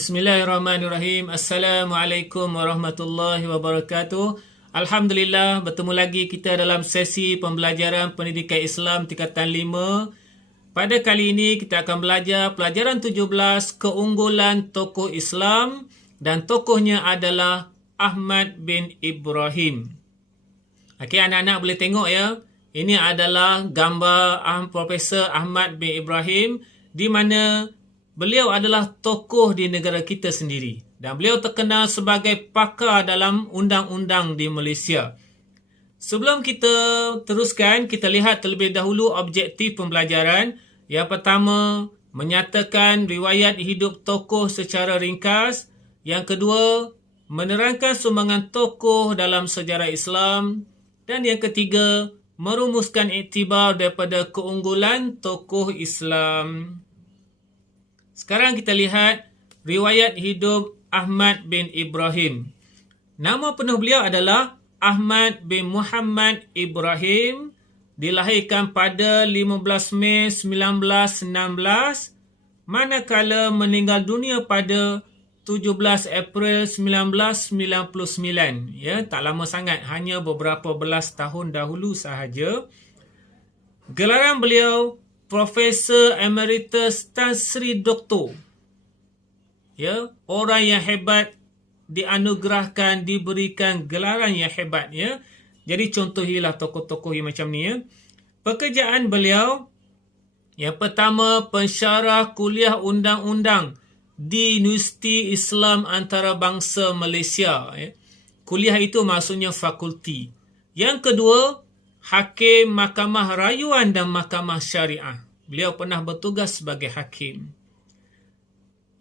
Bismillahirrahmanirrahim. Assalamualaikum warahmatullahi wabarakatuh. Alhamdulillah, bertemu lagi kita dalam sesi pembelajaran pendidikan Islam tingkatan 5. Pada kali ini kita akan belajar pelajaran 17, keunggulan tokoh Islam, dan tokohnya adalah Ahmad bin Ibrahim. Okey, anak-anak boleh tengok ya. Ini adalah gambar Profesor Ahmad bin Ibrahim, di mana beliau adalah tokoh di negara kita sendiri dan beliau terkenal sebagai pakar dalam undang-undang di Malaysia. Sebelum kita teruskan, kita lihat terlebih dahulu objektif pembelajaran. Yang pertama, menyatakan riwayat hidup tokoh secara ringkas. Yang kedua, menerangkan sumbangan tokoh dalam sejarah Islam. Dan yang ketiga, merumuskan iktibar daripada keunggulan tokoh Islam. Sekarang kita lihat riwayat hidup Ahmad bin Ibrahim. Nama penuh beliau adalah Ahmad bin Muhammad Ibrahim. Dilahirkan pada 15 Mei 1916, manakala meninggal dunia pada 17 April 1999. Ya, tak lama sangat, hanya beberapa belas tahun dahulu sahaja. Gelaran beliau Profesor Emeritus Tan Sri Doktor. Ya, orang yang hebat dianugerahkan, diberikan gelaran yang hebat ya. Jadi contohilah tokoh-tokoh yang macam ni ya. Pekerjaan beliau, yang pertama, pensyarah kuliah undang-undang di Universiti Islam Antarabangsa Malaysia ya. Kuliah itu maksudnya fakulti. Yang kedua, Hakim Mahkamah Rayuan dan Mahkamah Syariah. Beliau pernah bertugas sebagai hakim.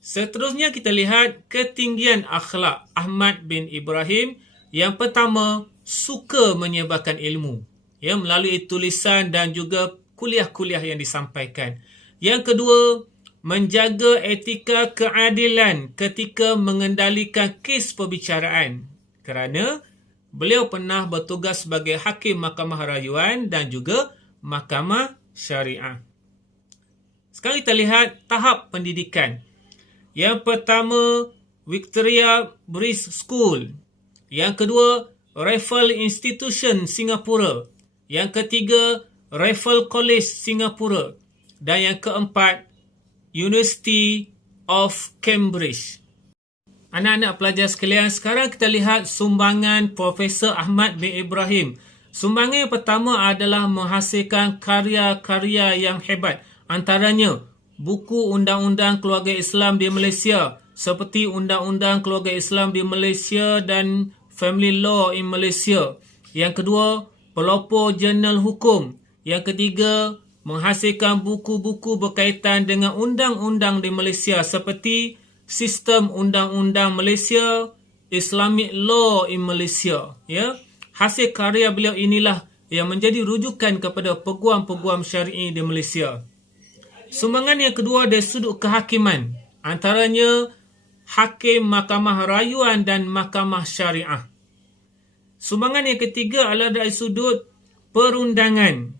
Seterusnya kita lihat ketinggian akhlak Ahmad bin Ibrahim. Yang pertama, suka menyebarkan ilmu ya, melalui tulisan dan juga kuliah-kuliah yang disampaikan. Yang kedua, menjaga etika keadilan ketika mengendalikan kes perbicaraan, kerana beliau pernah bertugas sebagai Hakim Mahkamah Rayuan dan juga Mahkamah Syariah. Sekarang kita lihat tahap pendidikan. Yang pertama, Victoria Bridge School. Yang kedua, Raffles Institution Singapura. Yang ketiga, Raffles College Singapura. Dan yang keempat, University of Cambridge. Anak-anak pelajar sekalian, sekarang kita lihat sumbangan Profesor Ahmad bin Ibrahim. Sumbangan yang pertama adalah menghasilkan karya-karya yang hebat. Antaranya, buku Undang-Undang Keluarga Islam di Malaysia, seperti Undang-Undang Keluarga Islam di Malaysia dan Family Law in Malaysia. Yang kedua, pelopor jurnal hukum. Yang ketiga, menghasilkan buku-buku berkaitan dengan undang-undang di Malaysia, seperti Sistem Undang-Undang Malaysia, Islamic Law in Malaysia. Ya, hasil karya beliau inilah yang menjadi rujukan kepada peguam-peguam syar'i di Malaysia. Sumbangan yang kedua dari sudut kehakiman, antaranya Hakim Mahkamah Rayuan dan Mahkamah Syariah. Sumbangan yang ketiga adalah dari sudut perundangan,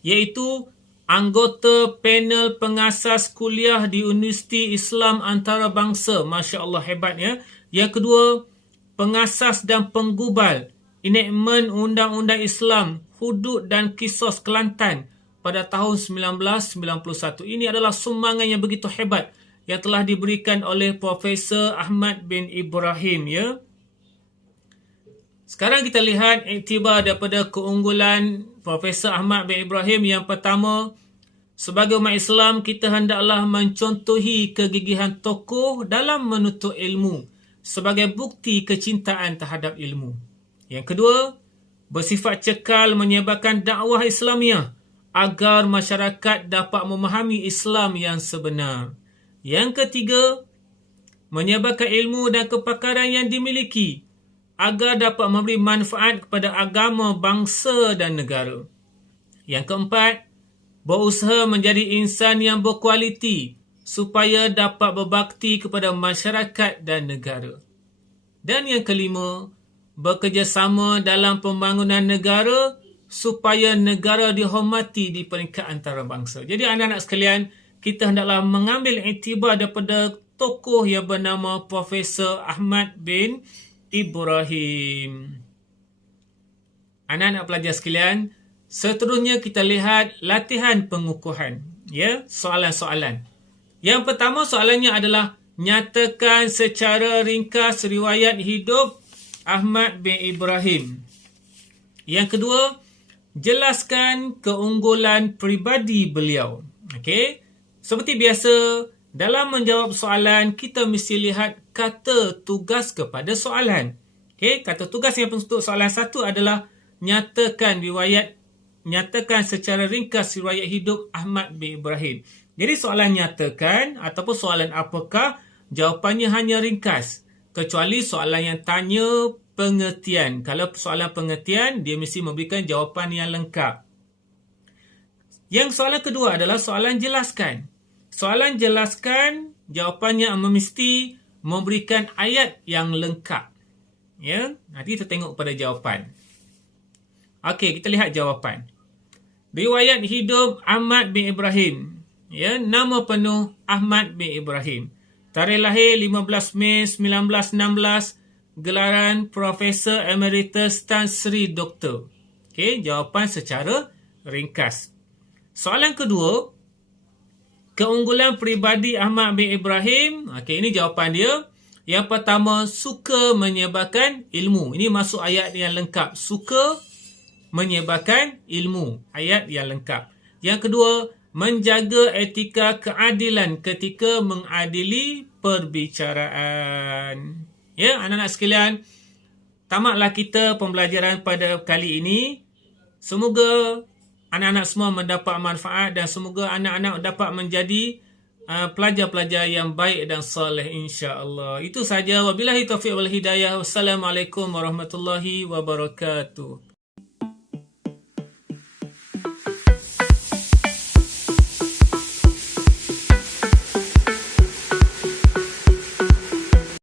iaitu anggota panel pengasas kuliah di Universiti Islam Antarabangsa. Masya Allah, hebat ya. Yang kedua, pengasas dan penggubal enactment Undang-Undang Islam, Hudud dan Kisos Kelantan pada tahun 1991. Ini adalah sumbangan yang begitu hebat yang telah diberikan oleh Profesor Ahmad bin Ibrahim ya. Sekarang kita lihat iktibar daripada keunggulan Profesor Ahmad bin Ibrahim. Yang pertama, sebagai umat Islam, kita hendaklah mencontohi kegigihan tokoh dalam menuntut ilmu sebagai bukti kecintaan terhadap ilmu. Yang kedua, bersifat cekal menyebarkan dakwah Islamiah agar masyarakat dapat memahami Islam yang sebenar. Yang ketiga, menyebarkan ilmu dan kepakaran yang dimiliki agar dapat memberi manfaat kepada agama, bangsa dan negara. Yang keempat, berusaha menjadi insan yang berkualiti supaya dapat berbakti kepada masyarakat dan negara. Dan yang kelima, bekerjasama dalam pembangunan negara supaya negara dihormati di peringkat antarabangsa. Jadi anak-anak sekalian, kita hendaklah mengambil iktibar daripada tokoh yang bernama Profesor Ahmad bin Ibrahim. Anak-anak pelajar sekalian, seterusnya kita lihat latihan pengukuhan. Ya, soalan-soalan. Yang pertama soalannya adalah nyatakan secara ringkas riwayat hidup Ahmad bin Ibrahim. Yang kedua, jelaskan keunggulan peribadi beliau. Okey. Seperti biasa, dalam menjawab soalan, kita mesti lihat kata tugas kepada soalan. Okey, kata tugas yang untuk soalan satu adalah nyatakan secara ringkas riwayat hidup Ahmad bin Ibrahim. Jadi soalan nyatakan ataupun soalan apakah, jawapannya hanya ringkas. Kecuali soalan yang tanya pengertian. Kalau soalan pengertian, dia mesti memberikan jawapan yang lengkap. Yang soalan kedua adalah soalan jelaskan. Soalan jelaskan, jawapannya mesti memberikan ayat yang lengkap. Ya, nanti kita tengok pada jawapan. Okey, kita lihat jawapan. Riwayat hidup Ahmad bin Ibrahim. Ya, nama penuh Ahmad bin Ibrahim. Tarikh lahir 15 Mei 1916. Gelaran Profesor Emeritus Tan Sri Doktor. Okey, jawapan secara ringkas. Soalan kedua, keunggulan peribadi Ahmad bin Ibrahim. Okey, ini jawapan dia. Yang pertama, suka menyebarkan ilmu. Ini masuk ayat yang lengkap. Suka menyebarkan ilmu. Ayat yang lengkap. Yang kedua, menjaga etika keadilan ketika mengadili perbicaraan. Ya, anak-anak sekalian, tamatlah kita pembelajaran pada kali ini. Semoga anak-anak semua mendapat manfaat dan semoga anak-anak dapat menjadi pelajar-pelajar yang baik dan soleh insya-Allah. Itu saja. Wabillahi taufiq wal hidayah. Wassalamualaikum warahmatullahi wabarakatuh.